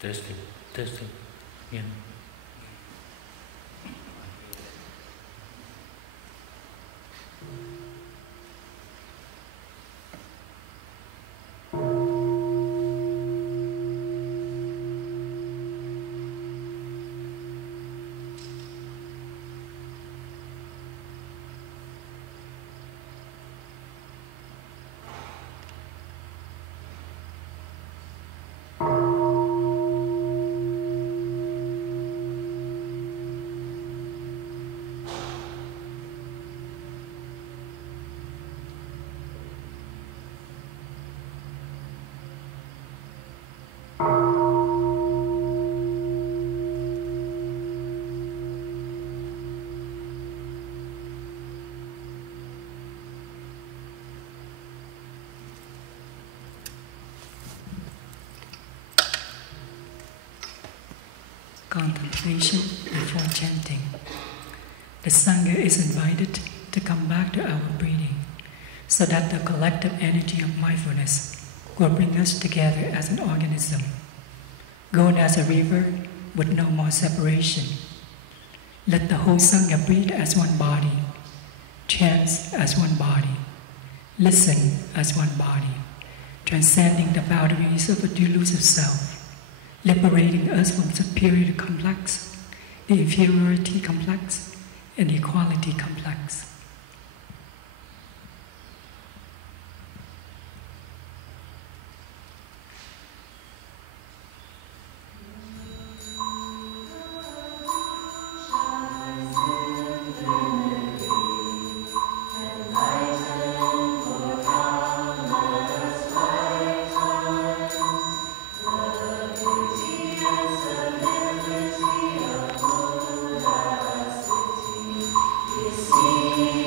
Testing, testing. Yeah. Contemplation before chanting. The Sangha is invited to come back to our breathing so that the collective energy of mindfulness will bring us together as an organism, going as a river with no more separation. Let the whole Sangha breathe as one body, chant as one body, listen as one body, transcending the boundaries of a delusive self, liberating us from superior complex, the inferiority complex, and the equality complex. See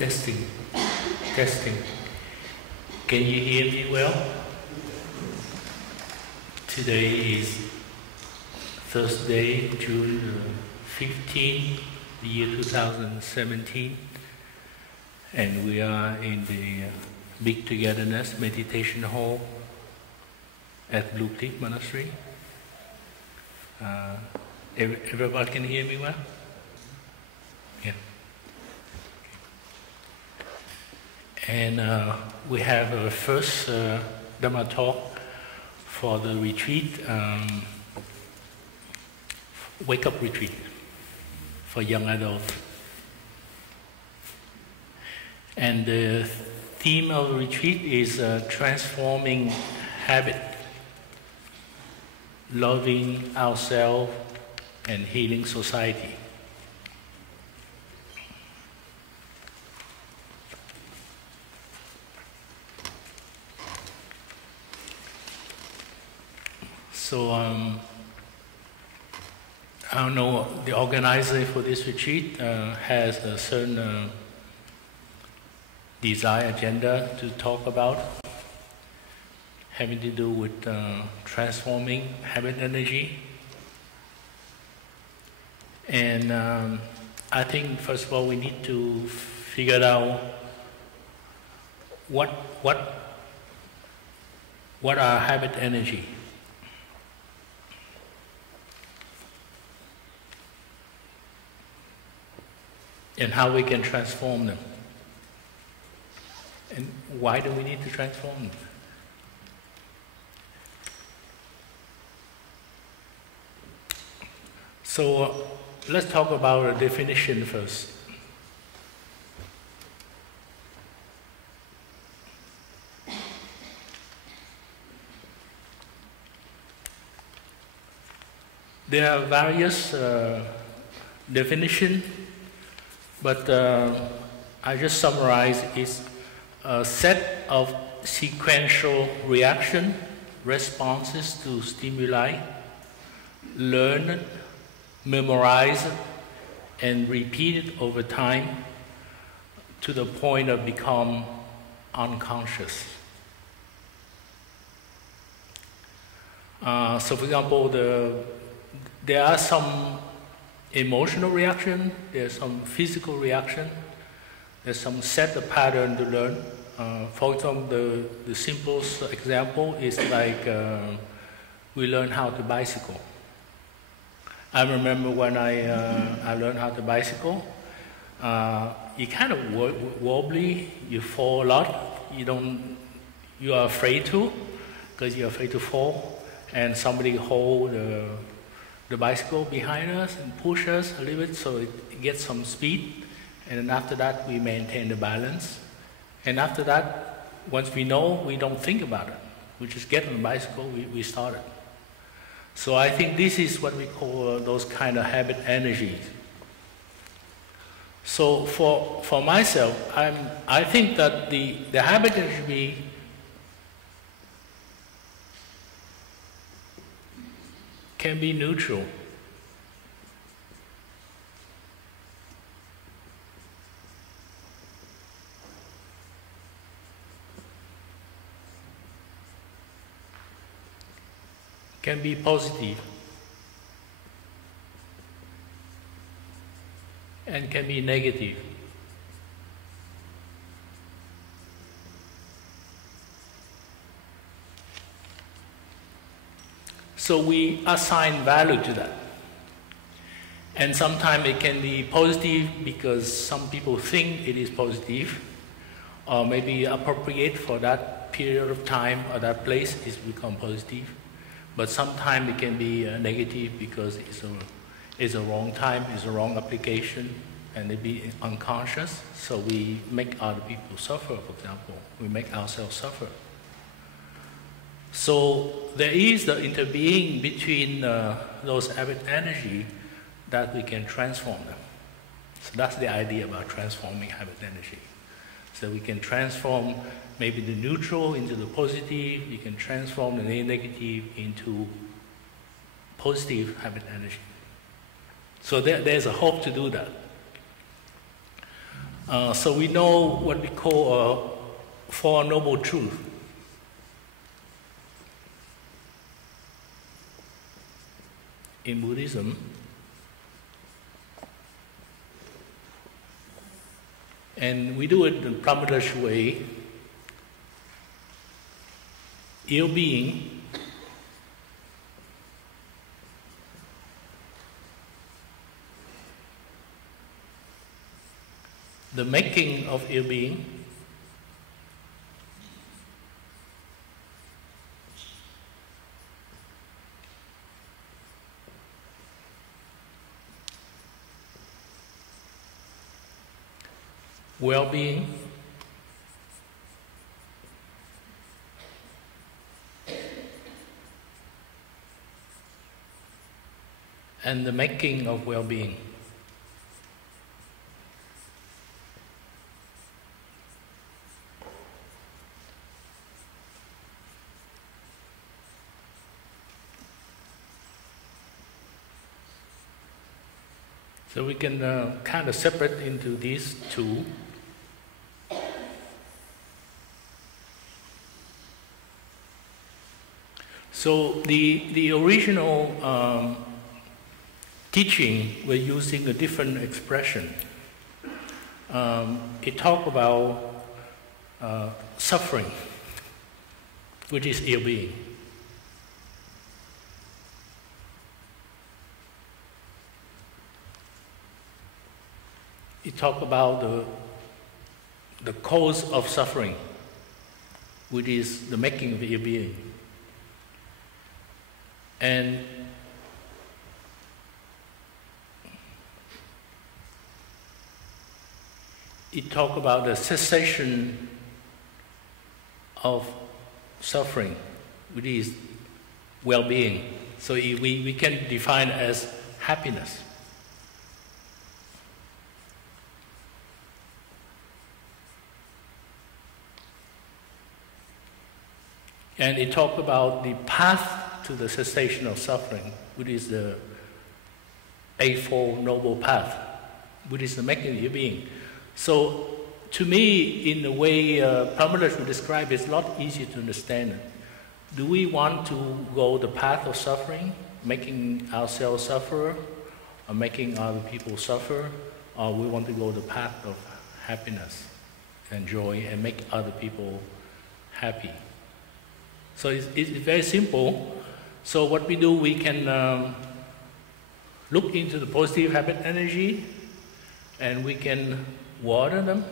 Testing. Testing. Can you hear me well? Today is Thursday, June 15, the year 2017, and we are in the Big Togetherness Meditation Hall at Blue Cliff Monastery. Everybody can hear me well? Yeah. And we have a first Dhamma talk for the retreat, wake-up retreat for young adults. And the theme of the retreat is transforming habit, loving ourselves and healing society. So I don't know, the organizer for this retreat has a certain desire agenda to talk about, having to do with transforming habit energy. And I think first of all we need to figure out what are habit energy. And how we can transform them. And why do we need to transform them? So let's talk about a definition first. There are various definitions. But I just summarize it's a set of sequential reaction, responses to stimuli, learned, memorized, and repeated over time to the point of become unconscious. So for example, there are some emotional reaction, there's some physical reaction, there's some set of pattern to learn. For example, the simplest example is like we learn how to bicycle. I remember when I learned how to bicycle, you kind of wobbly, you fall a lot, you are afraid to, because you're afraid to fall, and somebody hold the bicycle behind us and push us a little bit so it gets some speed, and then after that we maintain the balance. And after that, once we know, we don't think about it. We just get on the bicycle, we start it. So I think this is what we call those kind of habit energies. So for myself, I think that the habit energy can be neutral. Can be positive. And can be negative. So we assign value to that. And sometimes it can be positive because some people think it is positive, or maybe appropriate for that period of time or that place is become positive. But sometimes it can be negative because it's a wrong time, it's a wrong application, and it be unconscious. So we make other people suffer, for example. We make ourselves suffer. So there is the interbeing between those habit energy that we can transform them. So that's the idea about transforming habit energy. So we can transform maybe the neutral into the positive, we can transform the negative into positive habit energy. So there's a hope to do that. So we know what we call Four Noble Truths. In Buddhism, and we do it in the Plum way. Ill being, the making of ill being, well-being, and the making of well-being. So we can kind of separate into these two. So the original teaching, we're using a different expression. It talks about suffering, which is ill being. It talks about the cause of suffering, which is the making of ill being. And it talks about the cessation of suffering, which is well-being. So we can define it as happiness. And it talks about the path to the cessation of suffering, which is the Eightfold Noble Path, which is the making of your being. So, to me, in the way Plum would describe it, it's a lot easier to understand. Do we want to go the path of suffering, making ourselves suffer, or making other people suffer, or we want to go the path of happiness and joy and make other people happy? So it's very simple. So what we do, we can look into the positive habit energy, and we can water them.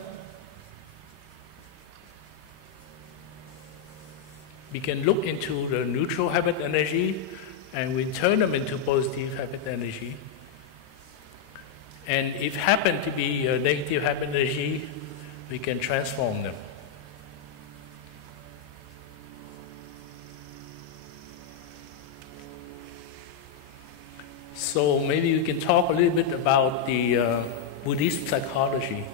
We can look into the neutral habit energy, and we turn them into positive habit energy. And if happen to be a negative habit energy, we can transform them. So maybe we can talk a little bit about the Buddhist psychology.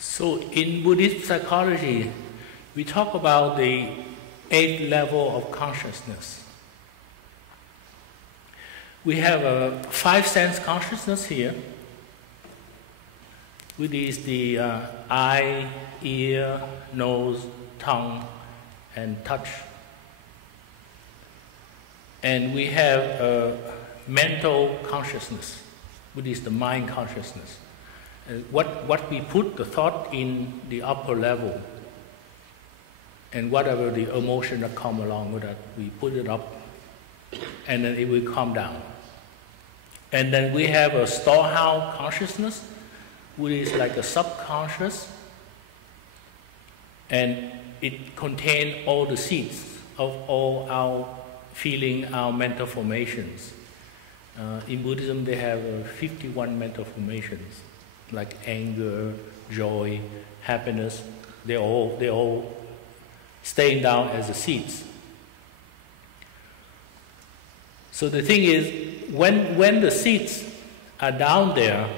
So in Buddhist psychology, we talk about the 8th level of consciousness. We have a 5-sense consciousness here, which is the eye, ear, nose, tongue, and touch. And we have mental consciousness, which is the mind consciousness. What we put the thought in the upper level, and whatever the emotion that come along with that, we put it up, and then it will calm down. And then we have a storehouse consciousness, which is like a subconscious, and it contains all the seeds of all our feeling, our mental formations. In Buddhism, they have 51 mental formations, like anger, joy, happiness. They all staying down as the seeds. So the thing is, when the seeds are down there,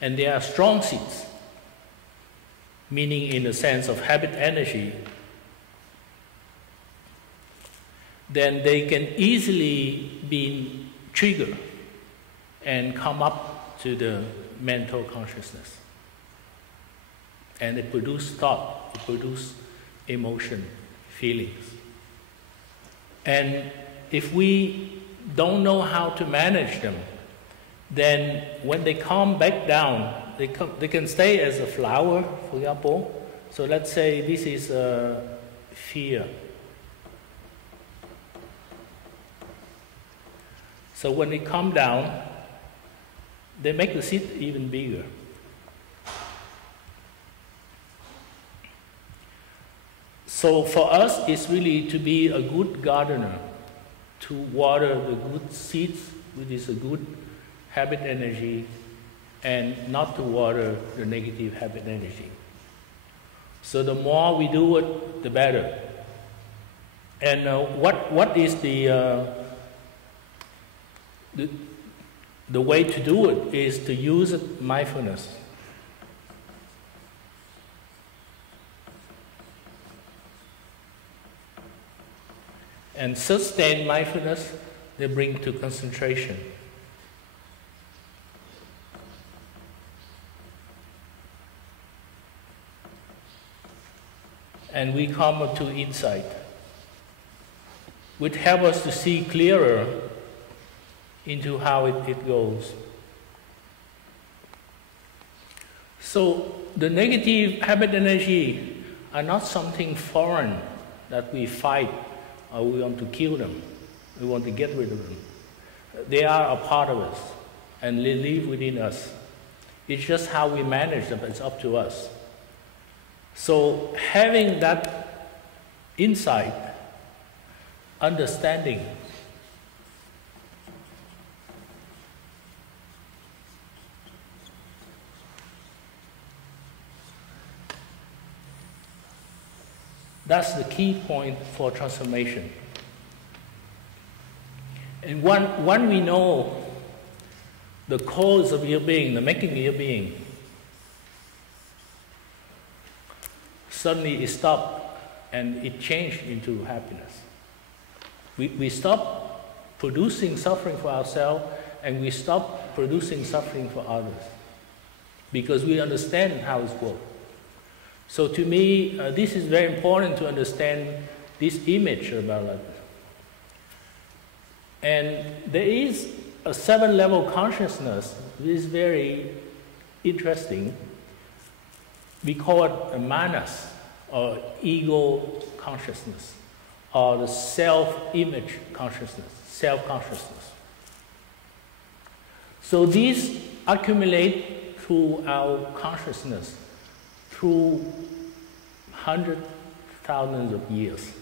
and they are strong seeds, meaning in the sense of habit energy, then they can easily be triggered and come up to the mental consciousness. And it produce thought, it produce emotion, feelings. And if we don't know how to manage them, then when they come back down, they can stay as a flower, for example. So let's say this is fear. So when they come down, they make the seed even bigger. So for us, it's really to be a good gardener, to water the good seeds, which is a good habit energy, and not to water the negative habit energy. So the more we do it, the better. And what is the way to do it is to use mindfulness. And sustained mindfulness, they bring to concentration. And we come to insight, which help us to see clearer into how it goes. So the negative habit energy are not something foreign that we fight or we want to kill them. We want to get rid of them. They are a part of us and they live within us. It's just how we manage them. It's up to us. So having that insight, understanding, that's the key point for transformation. And when we know the cause of your being, the making of your being, suddenly it stopped and it changed into happiness. We stop producing suffering for ourselves and we stop producing suffering for others because we understand how it works. So to me, this is very important to understand this image about it. And there is a 7-level consciousness which is very interesting. We call it a manas, or ego consciousness, or the self-image consciousness, self-consciousness. So these accumulate through our consciousness through hundreds, thousands of years.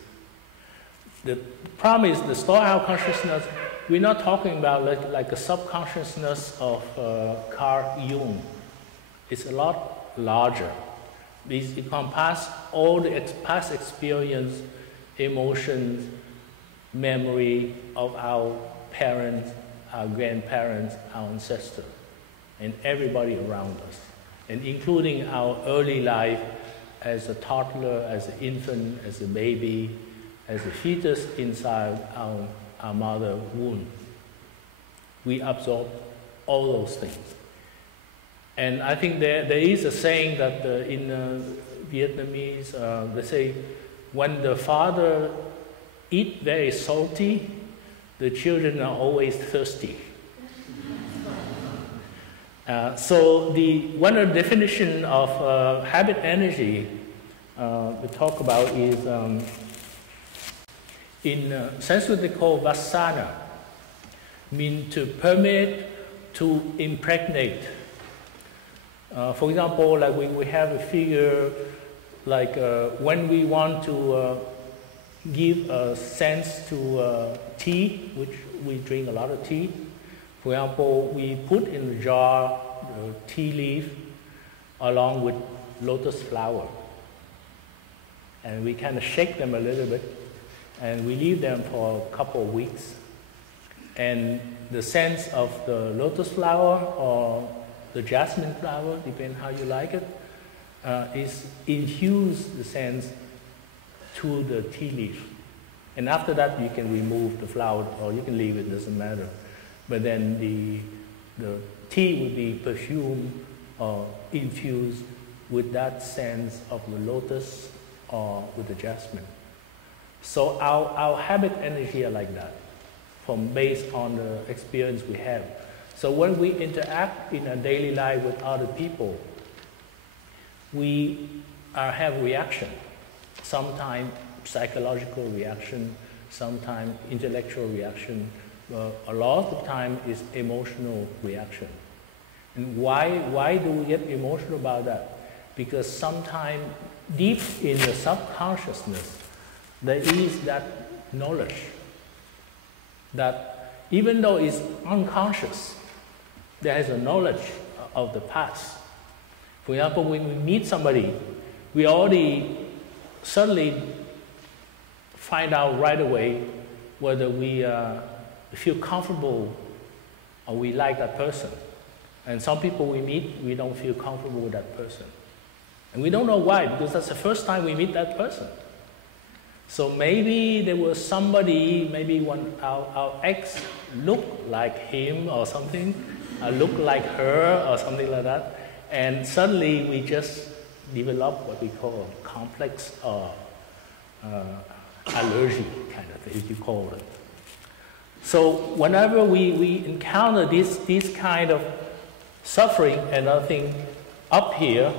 The problem is the storehouse consciousness, we're not talking about like a subconsciousness of Carl Jung. It's a lot larger. It encompasses all the past experience, emotions, memory of our parents, our grandparents, our ancestors, and everybody around us, and including our early life as a toddler, as an infant, as a baby, as a fetus inside our mother's womb. We absorb all those things. And I think there is a saying that in Vietnamese, they say, when the father eat very salty, the children are always thirsty. So one of the definition of habit energy we talk about is in Sanskrit they call vasana, mean to permeate, to impregnate. For example, like we have a figure like when we want to give a sense to tea, which we drink a lot of tea. For example, we put in a jar the tea leaf along with lotus flower. And we kind of shake them a little bit, and we leave them for a couple of weeks. And the sense of the lotus flower or the jasmine flower, depending how you like it, is infuse the sense to the tea leaf. And after that, you can remove the flower, or you can leave it, doesn't matter. But then the tea will be perfumed or infused with that sense of the lotus or with the jasmine. So our habit energy are like that, based on the experience we have. So when we interact in a daily life with other people, we have reaction. Sometimes psychological reaction, sometimes intellectual reaction. A lot of the time is emotional reaction. And why do we get emotional about that? Because sometimes deep in the subconsciousness, there is that knowledge that even though it's unconscious, there is a knowledge of the past. For example, when we meet somebody, we already suddenly find out right away whether we feel comfortable or we like that person. And some people we meet, we don't feel comfortable with that person. And we don't know why, because that's the first time we meet that person. So maybe there was somebody, maybe our ex looked like him or something, looked like her or something like that. And suddenly we just develop what we call complex or allergy kind of thing, if you call it. So whenever we encounter this kind of suffering and other thing up here,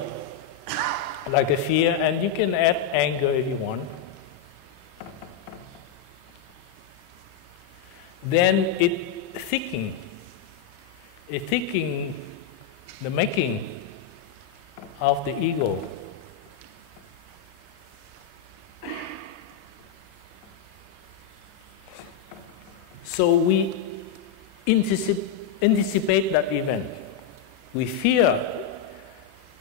like a fear, and you can add anger if you want, then it thinking the making of the ego. So we anticipate that event. We fear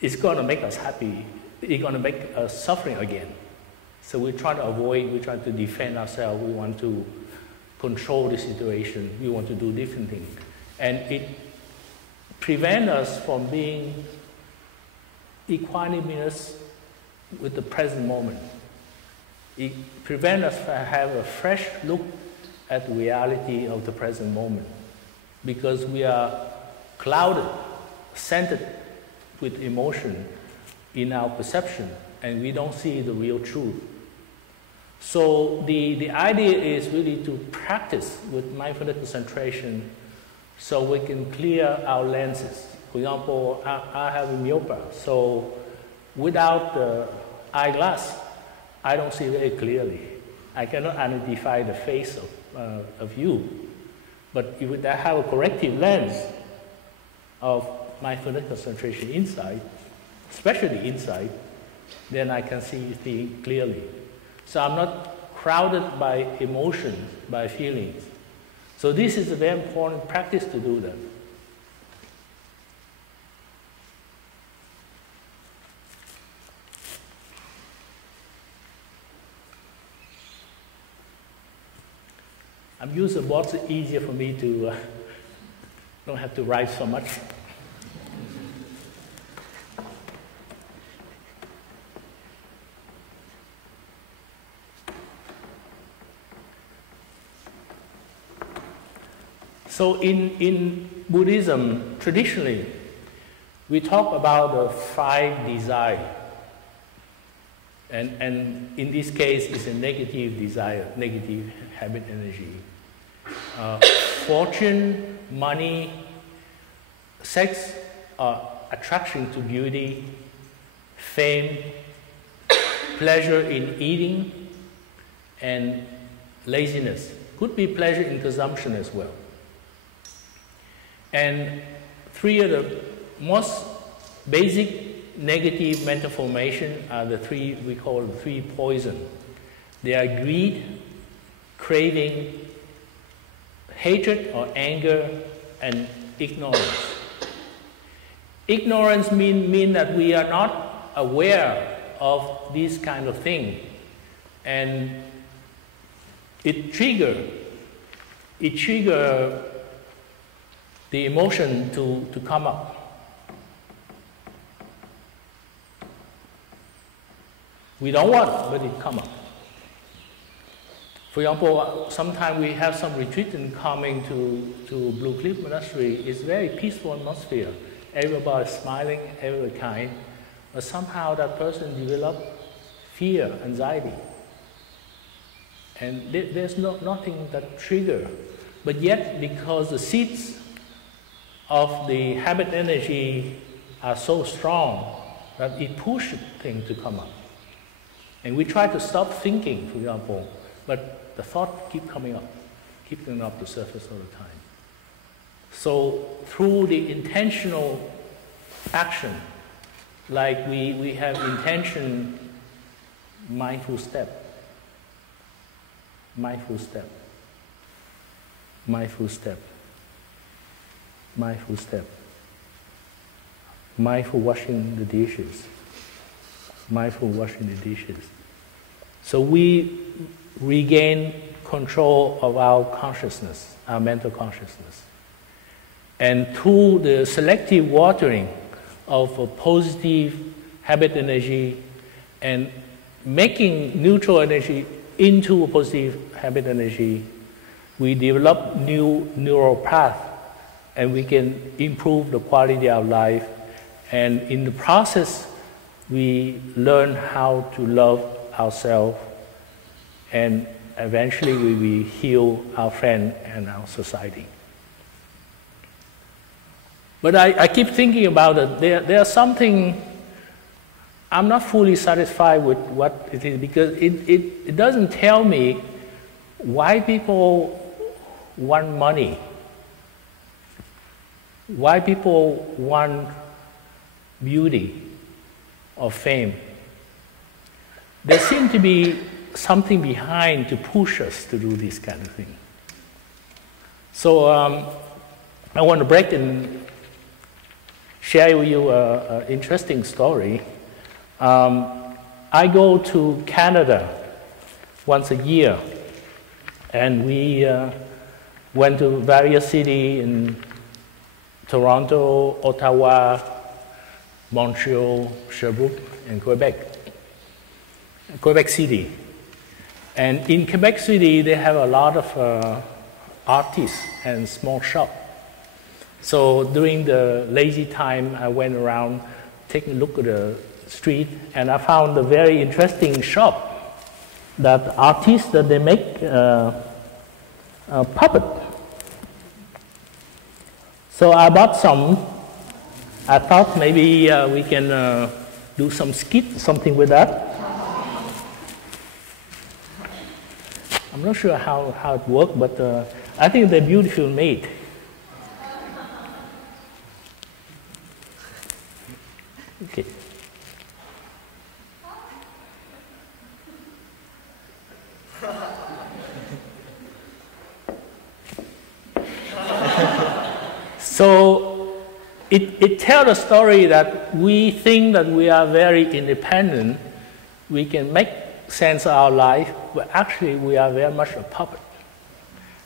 it's going to make us happy, it's going to make us suffering again. So we try to avoid, we try to defend ourselves, we want to control the situation, we want to do different things. And it prevents us from being equanimous with the present moment. It prevents us from having a fresh look at the reality of the present moment, because we are clouded, centered with emotion in our perception, and we don't see the real truth. So the idea is really to practice with mindfulness concentration so we can clear our lenses. For example, I have a myopia, so without the eyeglass, I don't see very clearly. I cannot identify the face of you. But if I have a corrective lens of mindfulness concentration inside, especially inside, then I can see things clearly. So I'm not crowded by emotions, by feelings. So this is a very important practice to do that. I'm using a board, it's easier for me to don't have to write so much. So in Buddhism, traditionally, we talk about the 5 desires. And in this case, it's a negative desire, negative habit energy. Fortune, money, sex, attraction to beauty, fame, pleasure in eating, and laziness. Could be pleasure in consumption as well. And three of the most basic negative mental formation are the three, we call the three poison. They are greed, craving, hatred or anger, and ignorance. Ignorance mean that we are not aware of this kind of thing, and it trigger the emotion to come up. We don't want it, but it come up. For example, sometimes we have some retreatant coming to Blue Cliff Monastery. It's very peaceful atmosphere. Everybody smiling, everybody kind. But somehow that person develops fear, anxiety. And there's nothing that trigger. But yet, because the seeds of the habit energy are so strong that it pushes things to come up. And we try to stop thinking, for example, but the thought keep coming up the surface all the time. So through the intentional action, like we have intention, mindful step, mindful step, mindful step, mindful step, mindful washing the dishes, mindful washing the dishes. So we regain control of our consciousness, our mental consciousness. And through the selective watering of a positive habit energy and making neutral energy into a positive habit energy, we develop new neural path, and we can improve the quality of life. And in the process, we learn how to love ourselves, and eventually we will heal our friend and our society. But I keep thinking about it. There's something, I'm not fully satisfied with what it is, because it doesn't tell me why people want money, why people want beauty or fame. There seems to be something behind to push us to do this kind of thing. So I want to break and share with you an interesting story. I go to Canada once a year, and we went to various cities in Toronto, Ottawa, Montreal, Sherbrooke, and Quebec City. And in Quebec City, they have a lot of artists and small shops. So during the lazy time, I went around, taking a look at the street, and I found a very interesting shop that artists that they make a puppet. So I bought some. I thought maybe we can do some skit, something with that. I'm not sure how it works, but I think they're beautifully made. Okay. So it tells a story that we think that we are very independent, we can make sense of our life, but actually we are very much a puppet.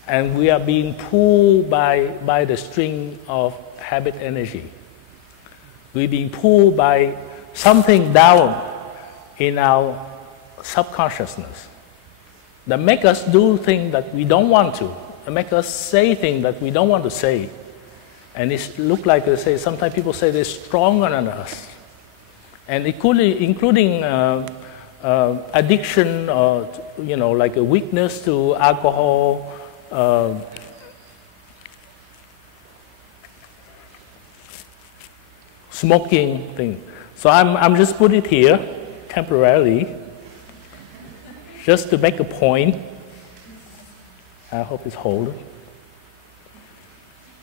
And we are being pulled by the string of habit energy. We're being pulled by something down in our subconsciousness that make us do things that we don't want to, that make us say things that we don't want to say. And it looks like they say, sometimes people say they're stronger than us. And including addiction or, you know, like a weakness to alcohol, smoking thing. So I'm just put it here temporarily, just to make a point. I hope it's hold.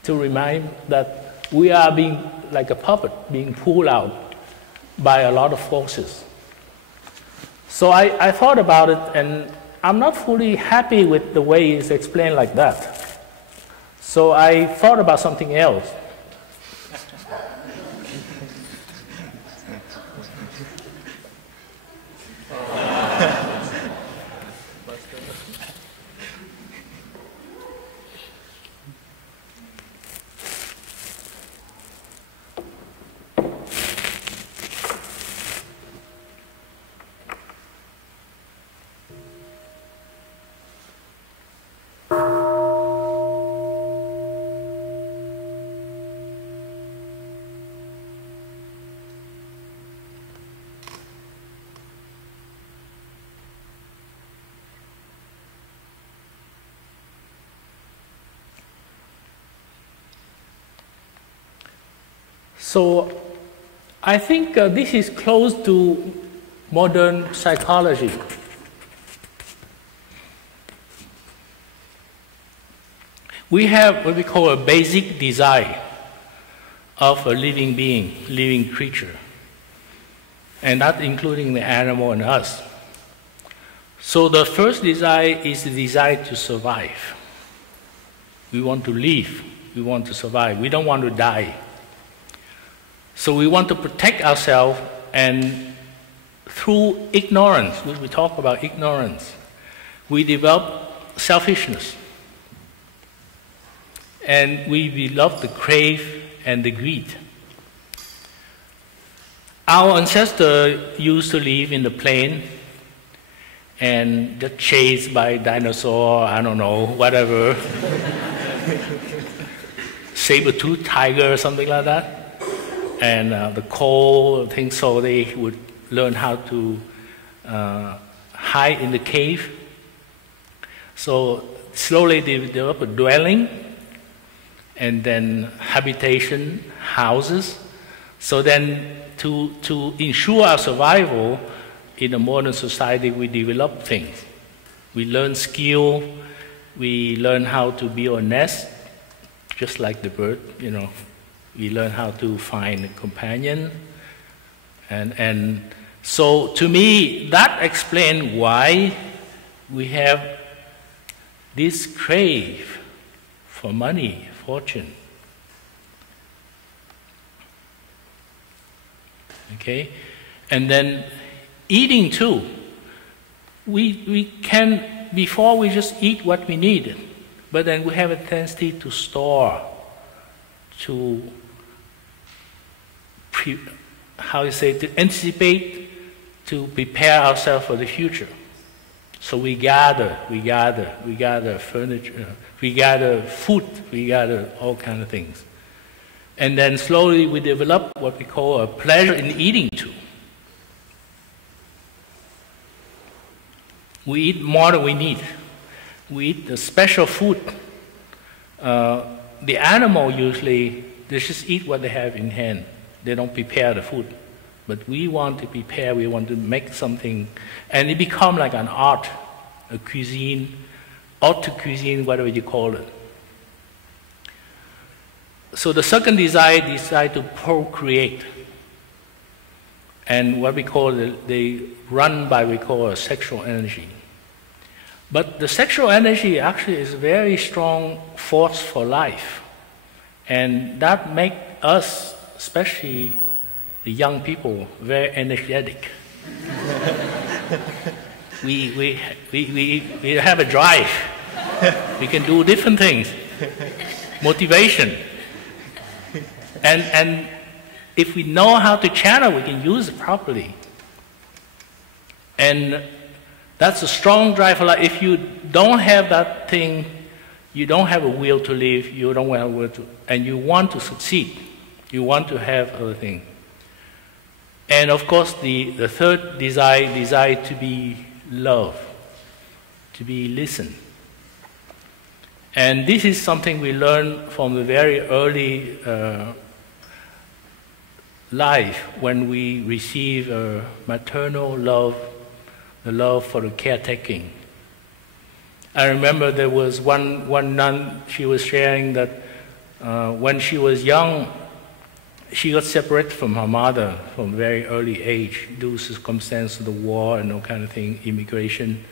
To remind that we are being like a puppet, being pulled out by a lot of forces. So I thought about it, and I'm not fully happy with the way it's explained like that. So I thought about something else. So I think this is close to modern psychology. We have what we call a basic desire of a living being, living creature, and that including the animal and us. So the first desire is the desire to survive. We want to live, we want to survive, we don't want to die. So we want to protect ourselves, and through ignorance, when we talk about ignorance, we develop selfishness. And we develop the crave and the greed. Our ancestors used to live in the plain and just chased by dinosaur, I don't know, whatever, saber-toothed tiger or something like that. And the cold things, so they would learn how to hide in the cave. So slowly they develop a dwelling, and then habitation, houses. So then to ensure our survival in a modern society, we develop things. We learn skill, we learn how to build a nest, just like the bird, you know. We learn how to find a companion. And so to me, that explains why we have this crave for money, fortune. Okay? And then eating too. We can, before we just eat what we need, but then we have a tendency to store, to to anticipate, to prepare ourselves for the future. So we gather furniture, we gather food, we gather all kinds of things. And then slowly we develop what we call a pleasure in eating too. We eat more than we need. We eat the special food. The animal usually, they just eat what they have in hand. They don't prepare the food. But we want to prepare, we want to make something, and it becomes like an art, a cuisine, haute cuisine, whatever you call it. So the second desire to procreate. And what we call, they run by, we call a sexual energy. But the sexual energy actually is a very strong force for life. And that makes us, especially the young people, very energetic. we have a drive. We can do different things. Motivation. And if we know how to channel, we can use it properly. And that's a strong drive for life. If you don't have that thing, you don't have a will to live, you don't have a will to, and you want to succeed, you want to have other things. And of course, the third desire to be loved, to be listened. And this is something we learn from the very early life when we receive maternal love, the love for the caretaking. I remember there was one nun, she was sharing that when she was young, she got separated from her mother from a very early age due to circumstances of the war and all kind of thing, immigration.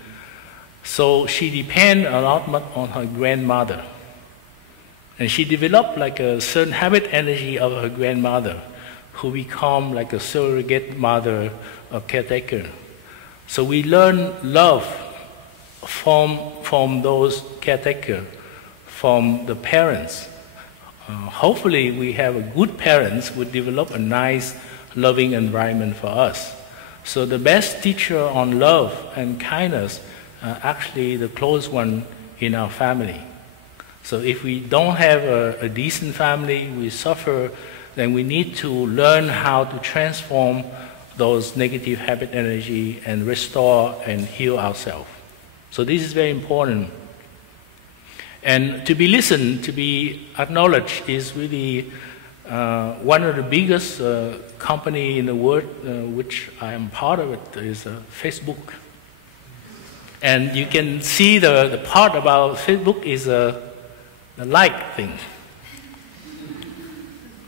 So she depended a lot on her grandmother. And she developed like a certain habit energy of her grandmother, who become like a surrogate mother or caretaker. So we learn love from those caretakers, from the parents. Hopefully we have a good parents would develop a nice, loving environment for us. So the best teacher on love and kindness are actually the close one in our family. So if we don't have a decent family, we suffer, then we need to learn how to transform those negative habit energy and restore and heal ourselves. So this is very important. And to be listened, to be acknowledged is really one of the biggest company in the world, which I am part of it, is Facebook. And you can see the part about Facebook is the like thing.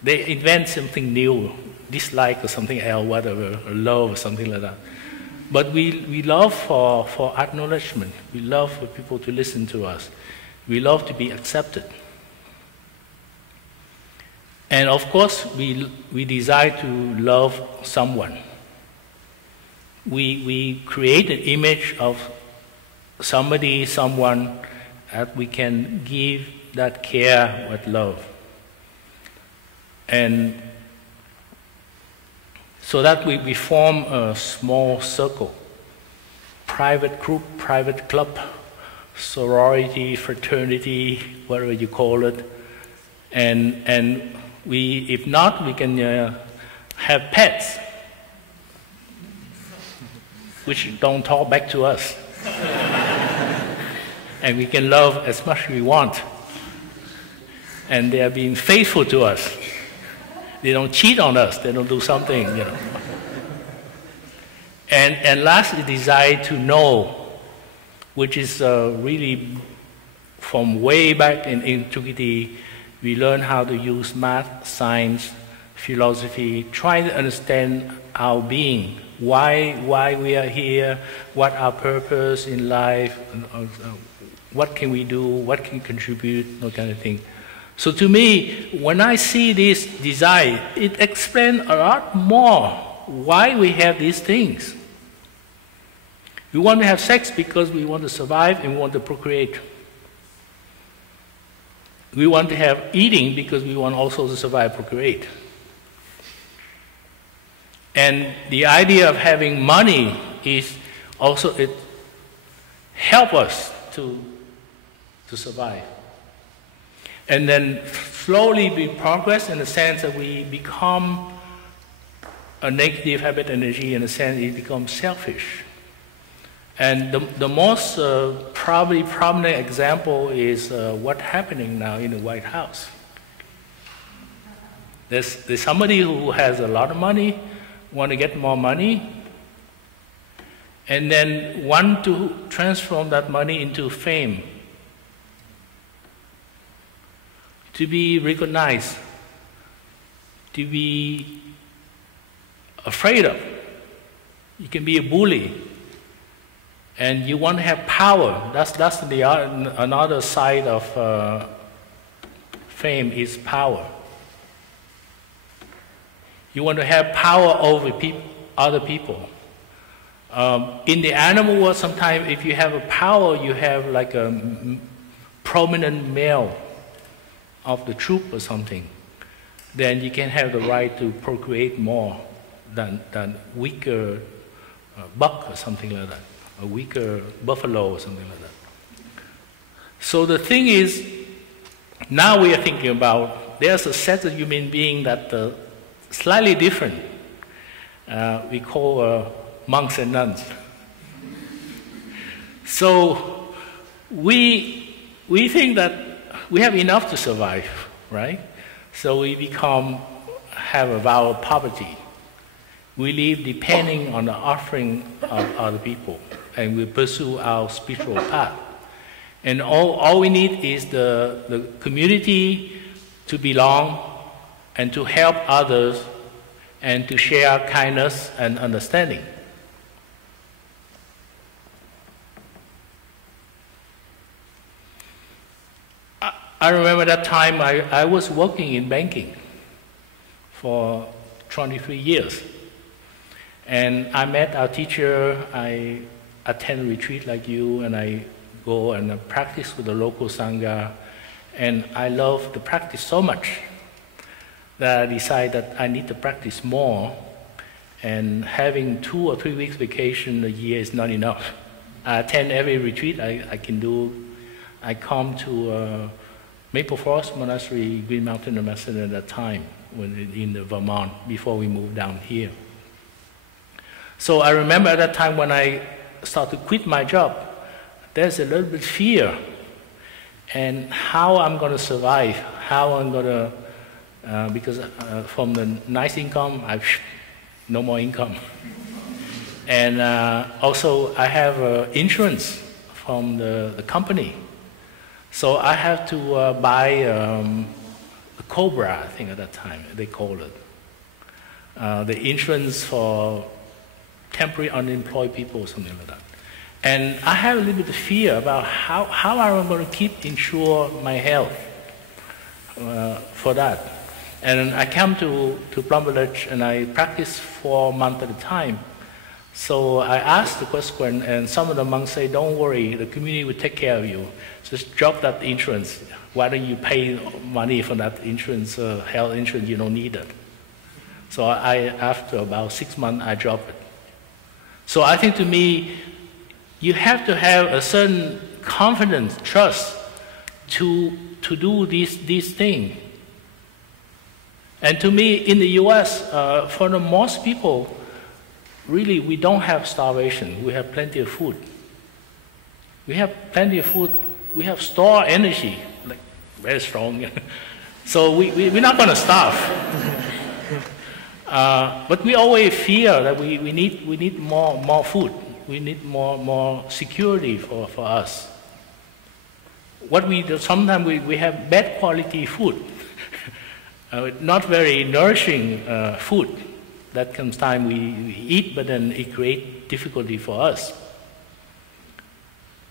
They invent something new, dislike or something else, whatever, or love or something like that. But we love for acknowledgement. We love for people to listen to us. We love to be accepted. And of course, we desire to love someone. We create an image of somebody, someone that we can give that care with love. And so that we form a small circle, private group, private club, sorority, fraternity, whatever you call it. And we, if not, we can have pets, which don't talk back to us. And we can love as much as we want. And they are being faithful to us. They don't cheat on us. They don't do something, you know. And lastly, desire to know, which is really from way back in antiquity. We learn how to use math, science, philosophy, trying to understand our being, why we are here, what our purpose in life, what can we do, what can contribute, that kind of thing. So to me, when I see this desire, it explains a lot more why we have these things. We want to have sex because we want to survive and we want to procreate. We want to have eating because we want also to survive, procreate. And the idea of having money is also, it helps us to survive. And then slowly we progress in the sense that we become a negative habit energy, in a sense it becomes selfish. And the most probably prominent example is what's happening now in the White House. There's somebody who has a lot of money, want to get more money, and then want to transform that money into fame, to be recognized, to be afraid of. You can be a bully. And you want to have power. That's another side of fame is power. You want to have power over other people. In the animal world, sometimes if you have a power, you have like a prominent male of the troop or something, then you can have the right to procreate more than weaker buck or something like that. A weaker buffalo or something like that. So the thing is, now we are thinking about, there's a set of human beings that slightly different. We call monks and nuns. So we think that we have enough to survive, right? So we have a vow of poverty. We live depending on the offering of other people, and we pursue our spiritual path. And all we need is the community to belong and to help others and to share kindness and understanding. I remember that time I was working in banking for 23 years. And I met our teacher, I attend retreat like you, and I go and practice with the local Sangha. And I love the practice so much that I decided that I need to practice more. And having 2 or 3 weeks vacation a year is not enough. I attend every retreat I can do. I come to Maple Forest Monastery, Green Mountain Ambassador at that time, when in the Vermont, before we moved down here. So I remember at that time when I started to quit my job, there's a little bit of fear, and how I'm going to survive, how I'm going to, because from the nice income, I've no more income. And also I have insurance from the company. So I have to buy a COBRA, I think at that time they called it. The insurance for temporary unemployed people or something like that. And I have a little bit of fear about how I'm going to ensure my health for that. And I came to Plum Village and I practiced for a month at a time. So I asked the question, and some of the monks say, don't worry, the community will take care of you. Just drop that insurance. Why don't you pay money for that insurance, health insurance, you don't need it. So after about 6 months, I dropped it. So I think to me, you have to have a certain confidence, trust to do this thing. And to me, in the US, for the most people, really, we don't have starvation. We have plenty of food. We have plenty of food. We have stored energy, like very strong. So we're not going to starve. But we always fear that we need more food. We need more security for us. What we do, sometimes we have bad quality food, not very nourishing food. That comes time we eat, but then it creates difficulty for us.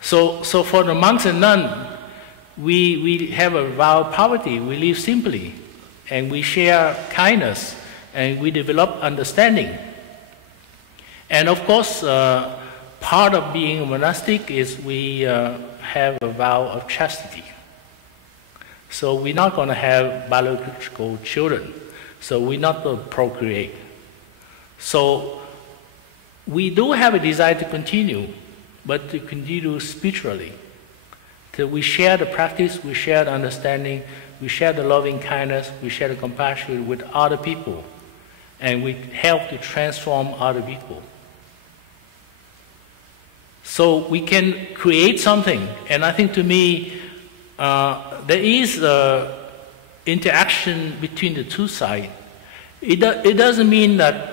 So for the monks and nuns, we have a vow of poverty. We live simply, and we share kindness, and we develop understanding. And of course, part of being a monastic is we have a vow of chastity. So we're not going to have biological children. So we're not going to procreate. So we do have a desire to continue, but to continue spiritually. So we share the practice, we share the understanding, we share the loving kindness, we share the compassion with other people, and we help to transform other people. So we can create something, and I think to me, there is an interaction between the two sides. It doesn't mean that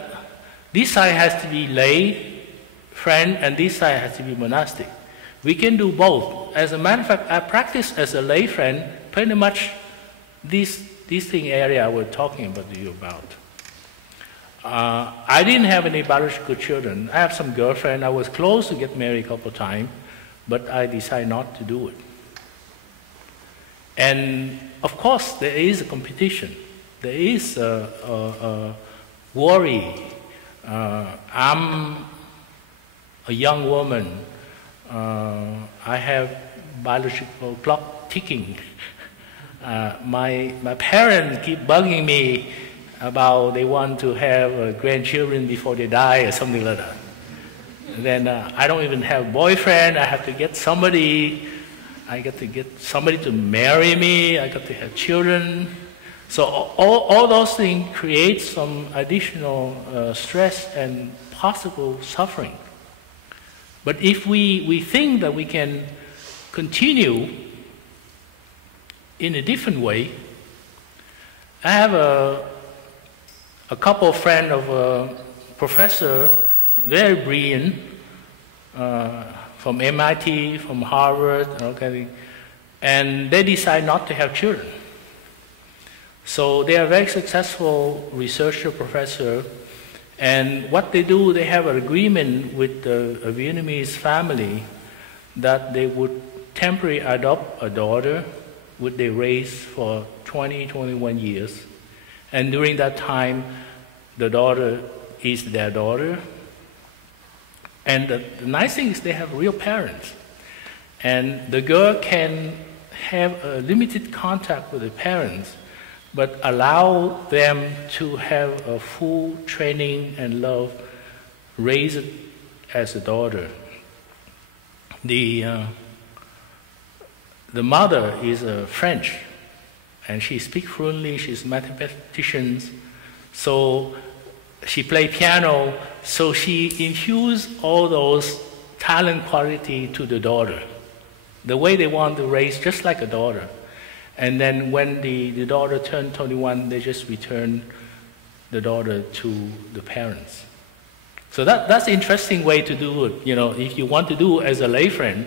this side has to be lay friend and this side has to be monastic. We can do both. As a matter of fact, I practice as a lay friend pretty much this thing area we're talking about you about. I didn't have any biological children. I have some girlfriend. I was close to get married a couple of times, but I decided not to do it. And of course, there is a competition. There is a worry. I'm a young woman. I have biological clock ticking. My parents keep bugging me about they want to have grandchildren before they die or something like that. And then I don't even have a boyfriend. I have to get somebody. I got to get somebody to marry me. I got to have children. So all those things create some additional stress and possible suffering. But if we think that we can continue in a different way, I have a couple of friends of a professor, very brilliant, from MIT, from Harvard, okay, and they decide not to have children. So they are very successful researcher, professor, and what they do, they have an agreement with a Vietnamese family that they would temporarily adopt a daughter, which they raise for 20, 21 years. And during that time, the daughter is their daughter. And the nice thing is they have real parents. And the girl can have a limited contact with the parents, but allow them to have a full training and love, raise it as a daughter. The mother is French, and she speaks fluently, she's a mathematician, so she plays piano, so she infused all those talent quality to the daughter, the way they want to raise just like a daughter. And then when the daughter turned 21, they just return the daughter to the parents. So that's an interesting way to do it, you know, if you want to do as a lay friend.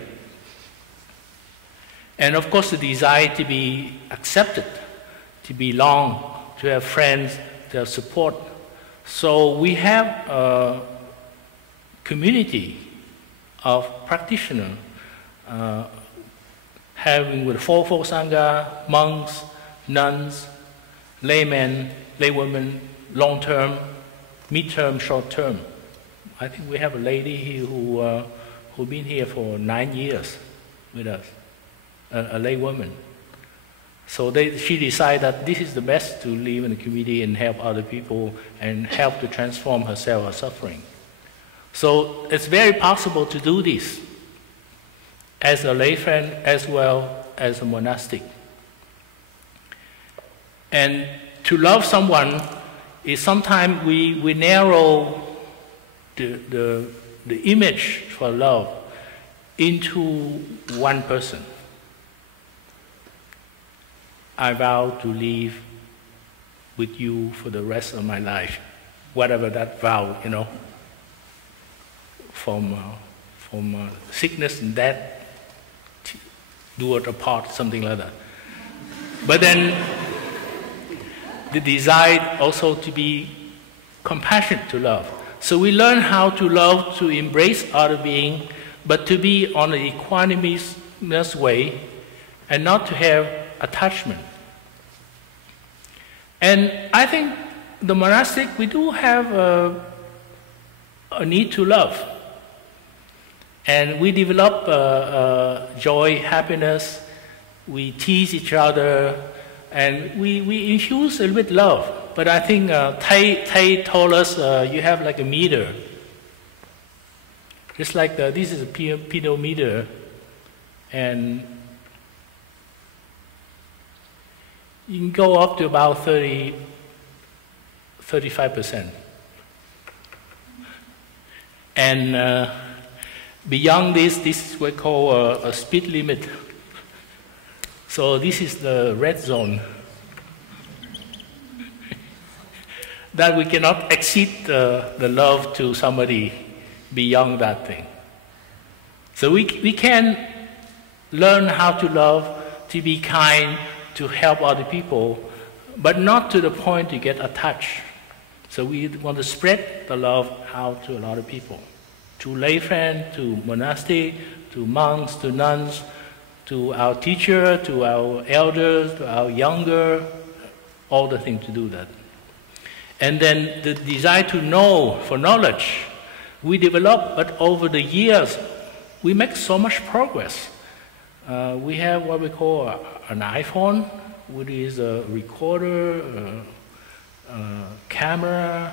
And of course the desire to be accepted, to belong, to have friends, to have support. So we have a community of practitioners, having with fourfold Sangha, monks, nuns, laymen, laywomen, long-term, mid-term, short-term. I think we have a lady here who's been here for 9 years with us, a laywoman. So she decided that this is the best to live in the community and help other people and help to transform herself, her suffering. So it's very possible to do this as a lay friend as well as a monastic. And to love someone is sometimes we narrow the image for love into one person. I vow to live with you for the rest of my life, whatever that vow, you know, from sickness and death, do it apart, something like that. But then the desire also to be compassionate to love. So we learn how to love, to embrace other beings, but to be on an equanimous way and not to have attachment. And I think the monastic, we do have a need to love. And we develop joy, happiness, we tease each other, and we infuse a little bit love. But I think Thay told us you have like a meter. Just like this is a pedometer, and you can go up to about 35%. And beyond this is what we call a speed limit. So this is the red zone. That we cannot exceed the love to somebody beyond that thing. So we can learn how to love, to be kind, to help other people, but not to the point to get attached. So we want to spread the love out to a lot of people. To lay friends, to monastic, to monks, to nuns, to our teacher, to our elders, to our younger, all the things to do that. And then the desire to know, for knowledge, we develop, but over the years, we make so much progress. We have what we call an iPhone, which is a recorder, a camera,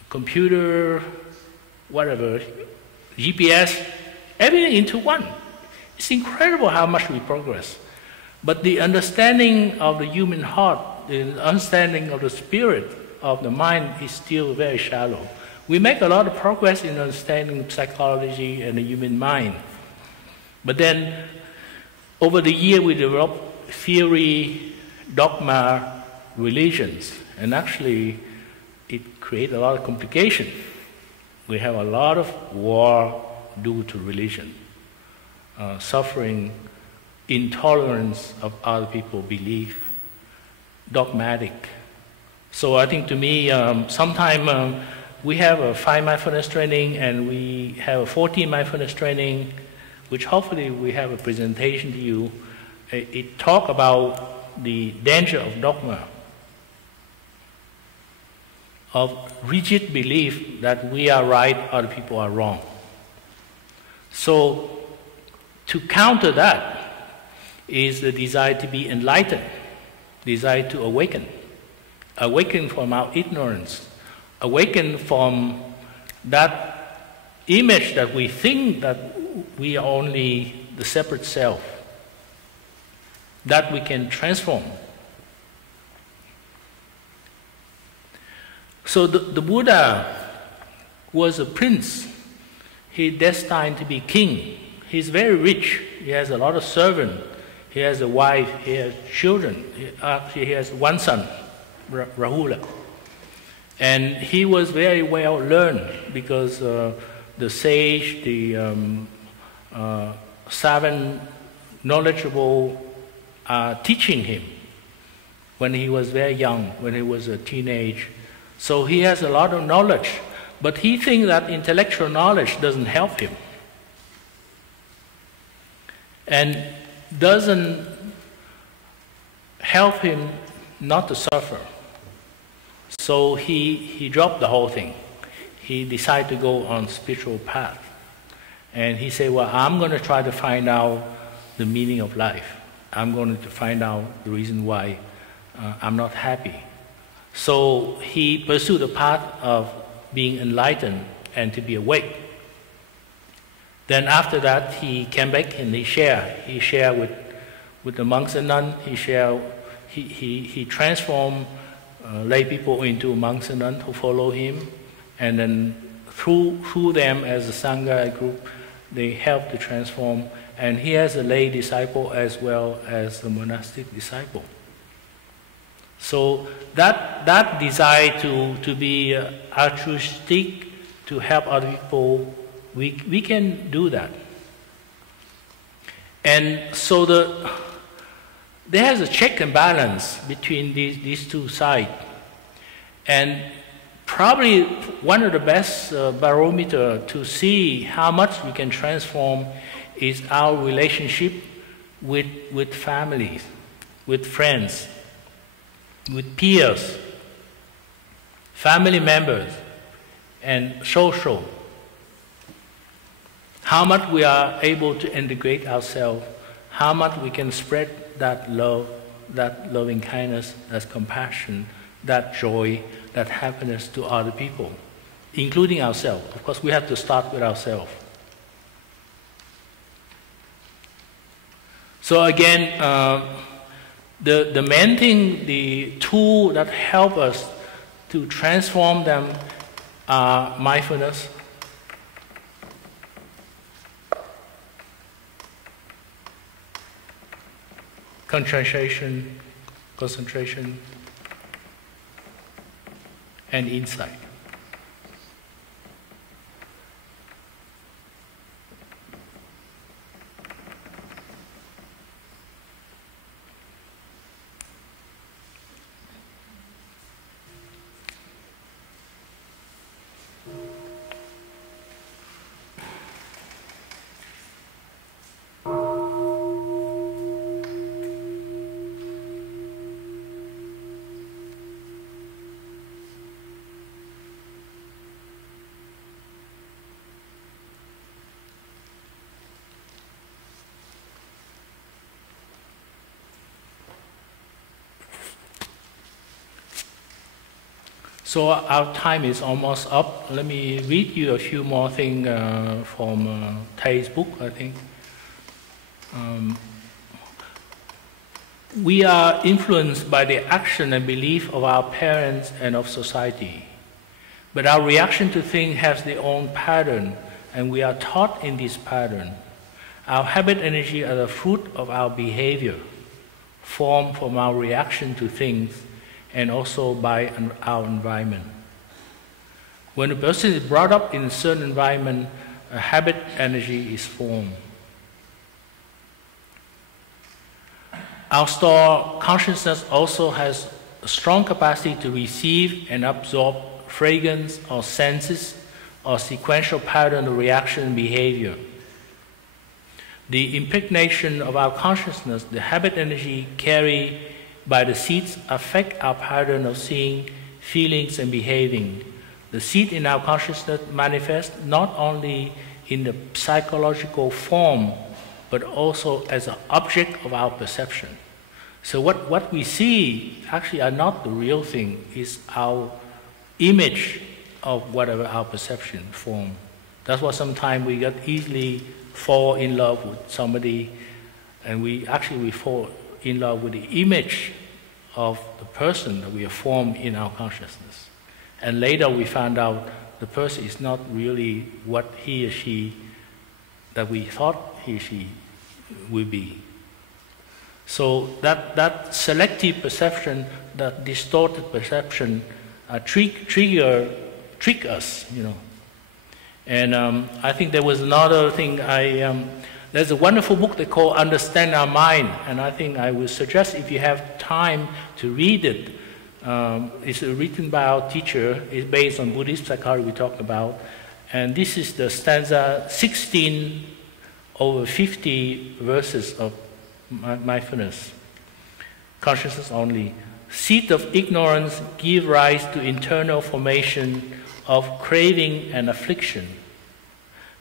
a computer, whatever, GPS, everything into one. It's incredible how much we progress. But the understanding of the human heart, the understanding of the spirit of the mind is still very shallow. We make a lot of progress in understanding psychology and the human mind. But then, over the year, we develop theory, dogma, religions, and actually it creates a lot of complication. We have a lot of war due to religion, suffering, intolerance of other people's belief, dogmatic. So I think to me, sometimes we have a 5 mindfulness training and we have a 14 mindfulness training, which hopefully we have a presentation to you. It talk about the danger of dogma, of rigid belief that we are right, other people are wrong. So to counter that is the desire to be enlightened, desire to awaken from our ignorance, awaken from that image that we think that we are only the separate self, that we can transform. So the Buddha was a prince. He's destined to be king. He's very rich. He has a lot of servants. He has a wife. He has children. He has one son, Rahula. And he was very well learned because the sage, the savant, knowledgeable teaching him when he was very young, when he was a teenage. So he has a lot of knowledge, but he thinks that intellectual knowledge doesn't help him and doesn't help him not to suffer. So he dropped the whole thing. He decided to go on spiritual path. And he said, well, I'm going to try to find out the meaning of life. I'm going to find out the reason why I'm not happy. So he pursued the path of being enlightened and to be awake. Then after that, he came back and he shared with the monks and nuns. He transformed lay people into monks and nuns who follow him, and then through them as a sangha group, they help to transform. And he has a lay disciple as well as a monastic disciple. So that desire to be altruistic, to help other people, we can do that. And so there is a check and balance between these two sides. And probably one of the best barometer to see how much we can transform is our relationship with families, with friends, with peers, family members, and social. How much we are able to integrate ourselves, how much we can spread that love, that loving kindness, that compassion, that joy, that happiness to other people, including ourselves. Of course, we have to start with ourselves. So again, the main thing, the tool that help us to transform them are mindfulness, concentration, and insight. So our time is almost up. Let me read you a few more things from Thay's book, I think. We are influenced by the action and belief of our parents and of society. But our reaction to things has their own pattern, and we are taught in this pattern. Our habit energy are the fruit of our behavior, formed from our reaction to things and also by our environment. When a person is brought up in a certain environment, a habit energy is formed. Our star consciousness also has a strong capacity to receive and absorb fragrance or senses or sequential pattern of reaction and behavior. The impregnation of our consciousness, the habit energy carried by the seeds, affect our pattern of seeing, feelings, and behaving. The seed in our consciousness manifests not only in the psychological form, but also as an object of our perception. So what we see actually are not the real thing, is our image of whatever our perception form. That's why sometimes we get easily fall in love with somebody, and we fall in love with the image of the person that we have formed in our consciousness. And later we find out the person is not really what he or she that we thought he or she would be. So that selective perception, that distorted perception, trick us, you know. And I think there was another thing. There's a wonderful book they call "Understand Our Mind," and I think I would suggest if you have time to read it. It's written by our teacher. It's based on Buddhist psychology we talked about, and this is the stanza 16 over 50 verses of mindfulness, consciousness only. Seed of ignorance give rise to internal formation of craving and affliction.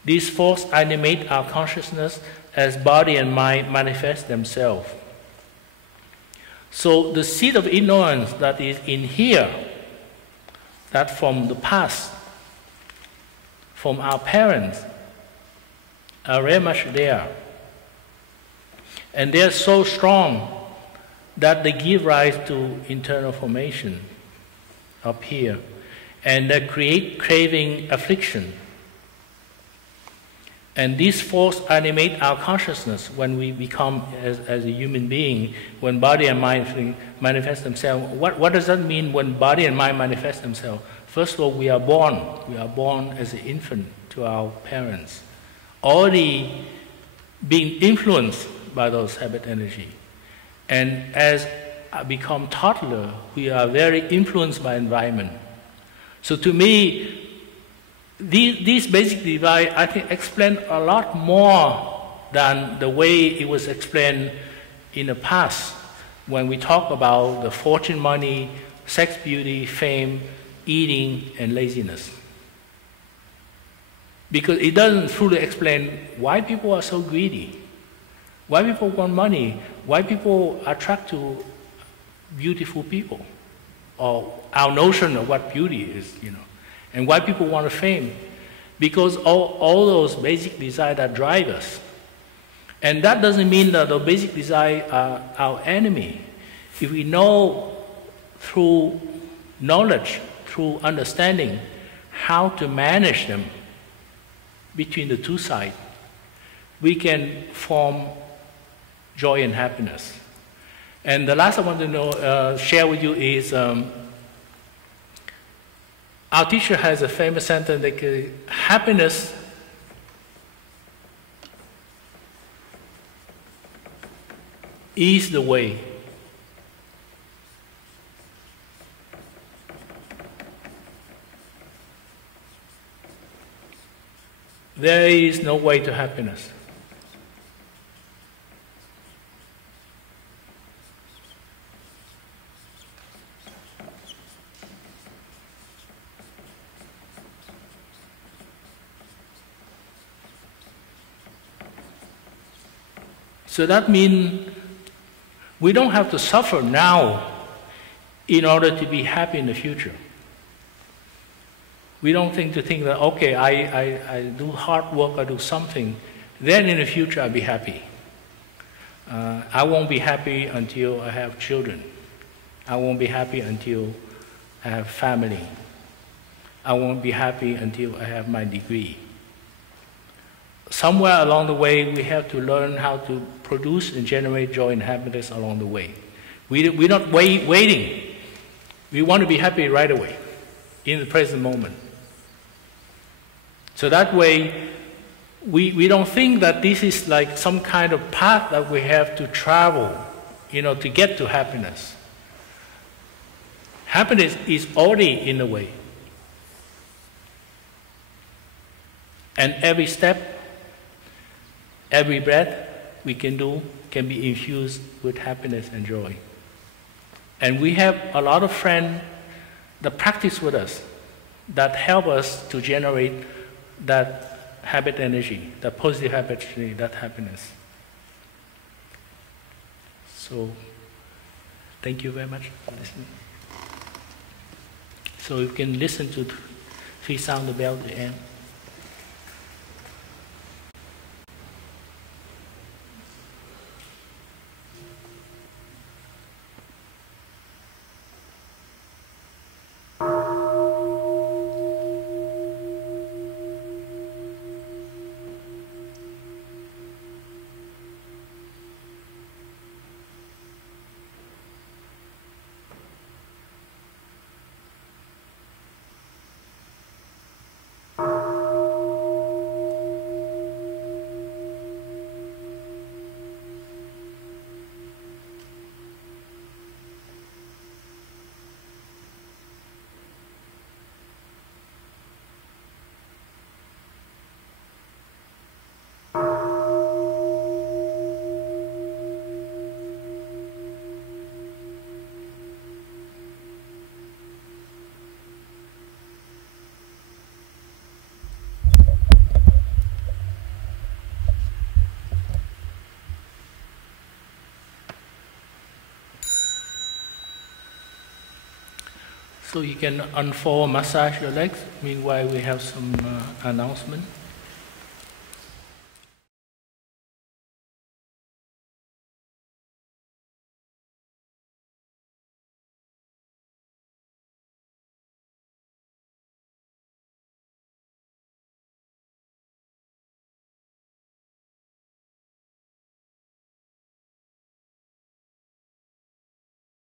These forces animate our consciousness as body and mind manifest themselves. So the seed of ignorance that is in here, that from the past, from our parents, are very much there. And they're so strong that they give rise to internal formation up here. And they create craving, affliction. And these forces animate our consciousness when we become as a human being, when body and mind manifest themselves. What does that mean when body and mind manifest themselves? First of all, we are born. We are born as an infant to our parents, already being influenced by those habit energy. And as I become toddler, we are very influenced by environment. So to me, these basic divide, I think, explain a lot more than the way it was explained in the past when we talk about the fortune, money, sex, beauty, fame, eating, and laziness. Because it doesn't fully explain why people are so greedy, why people want money, why people attract to beautiful people, or our notion of what beauty is, you know, and why people want fame. Because all those basic desires that drive us. And that doesn't mean that the basic desires are our enemy. If we know through knowledge, through understanding, how to manage them between the two sides, we can form joy and happiness. And the last I want to share with you is our teacher has a famous sentence like, happiness is the way. There is no way to happiness. So that means we don't have to suffer now in order to be happy in the future. We don't think that, okay, I do hard work, I do something, then in the future I'll be happy. I won't be happy until I have children. I won't be happy until I have family. I won't be happy until I have my degree. Somewhere along the way, we have to learn how to produce and generate joy and happiness along the way. We're not waiting. We want to be happy right away, in the present moment. So that way, we don't think that this is like some kind of path that we have to travel, to get to happiness. Happiness is already in the way. And every step, every breath we can do can be infused with happiness and joy. And we have a lot of friends that practice with us, that help us to generate that habit energy, that positive habit energy, that happiness. So, thank you very much for listening. So you can listen to 3 sound the bell at the end. So you can unfold, massage your legs. Meanwhile, we have some announcement.